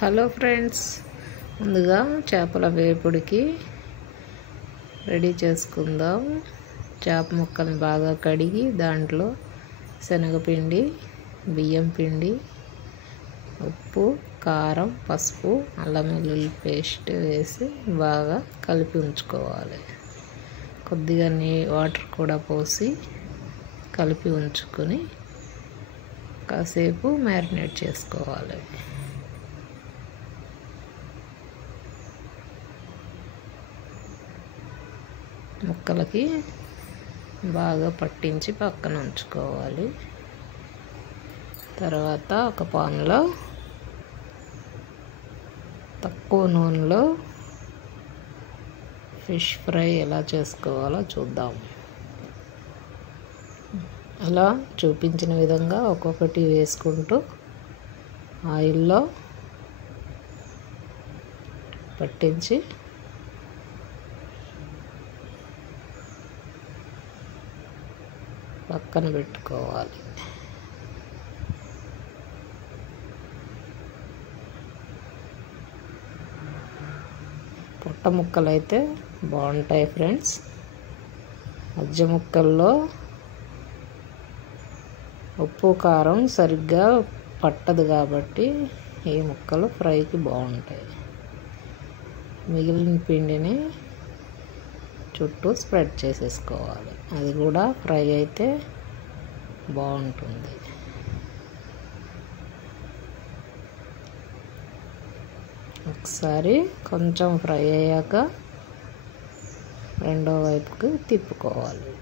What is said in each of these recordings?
Hello friends, ముందుగా చేపల వేపుడికి ready చేసుకుందాం. చేప ముక్కల్ని బాగా కడిగి దాంట్లో శనగపిండి, బియ్యం పిండి, ఉప్పు, కారం, పసుపు, అల్లం వెల్లుల్లి పేస్ట్ వేసి బాగా కలిపి ఉంచుకోవాలి. కొద్దిగా వాటర్ కూడా పోసి కలిపి ఉంచుకొని కాసేపు మ్యారినేట్ చేసుకోవాలి. ముక్కలకి బాగా పట్టించి పక్కన ఉంచుకోవాలి. తర్వాత ఒక పాన్లో తక్కువ నూనెలో ఫిష్ ఫ్రై ఎలా చేసుకోవాలో చూద్దాం. అలా చూపించిన విధంగా ఒక్కొక్కటి వేసుకుంటూ ఆయిల్లో పట్టించి పక్కన పెట్టుకోవాలి. పొట్ట ముక్కలు అయితే బాగుంటాయి ఫ్రెండ్స్. మధ్య ముక్కల్లో ఉప్పు కారం సరిగ్గా పట్టదు కాబట్టి ఈ ముక్కలు ఫ్రైకి బాగుంటాయి. మిగిలిన పిండిని చుట్టూ స్ప్రెడ్ చేసేసుకోవాలి. అది కూడా ఫ్రై అయితే బాగుంటుంది. ఒకసారి కొంచెం ఫ్రై అయ్యాక రెండో వైపుకి తిప్పుకోవాలి.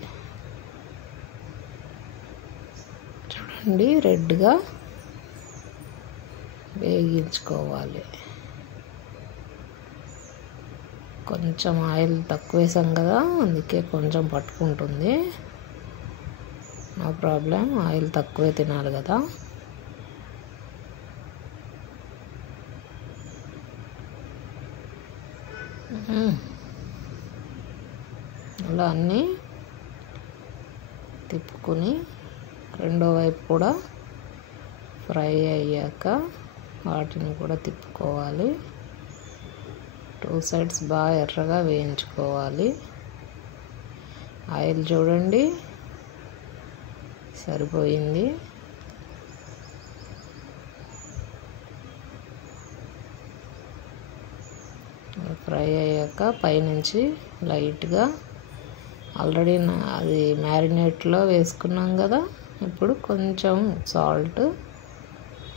చూడండి, రెడ్గా వేగించుకోవాలి. కొంచెం ఆయిల్ తక్కువ వేసాం కదా, అందుకే కొంచెం పట్టుకుంటుంది. నో ప్రాబ్లం, ఆయిల్ తక్కువే తినాలి కదా. అలా అన్నీ తిప్పుకొని రెండో వైపు కూడా ఫ్రై అయ్యాక వాటిని కూడా తిప్పుకోవాలి. 2 సైడ్స్ బాగా ఎర్రగా వేయించుకోవాలి. ఆయిల్ చూడండి సరిపోయింది. ఫ్రై అయ్యాక పైనుంచి లైట్గా ఆల్రెడీ అది మ్యారినేట్లో వేసుకున్నాం కదా, ఇప్పుడు కొంచెం సాల్ట్,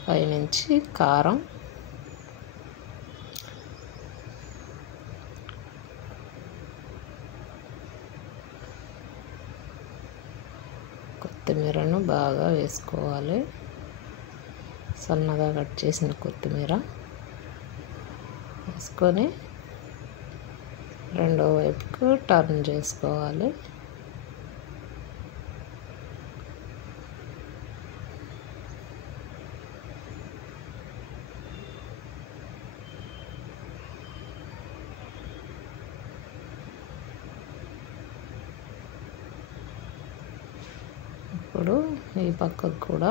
పైనుంచి కారం, కొత్తిమీరను బాగా వేసుకోవాలి. సన్నగా కట్ చేసిన కొత్తిమీర వేసుకొని రెండో వైపుకు టర్న్ చేసుకోవాలి. ఇప్పుడు ఈ పక్కకు కూడా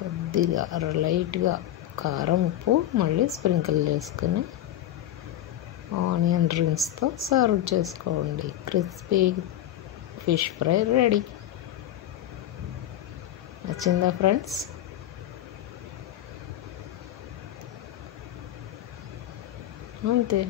కొద్దిగా లైట్గా కారం, ఉప్పు మళ్ళీ స్ప్రింకిల్ చేసుకుని ఆనియన్ రింగ్స్తో సర్వ్ చేసుకోండి. Crispy fish fry ready. నచ్చిందా ఫ్రెండ్స్? అంతే.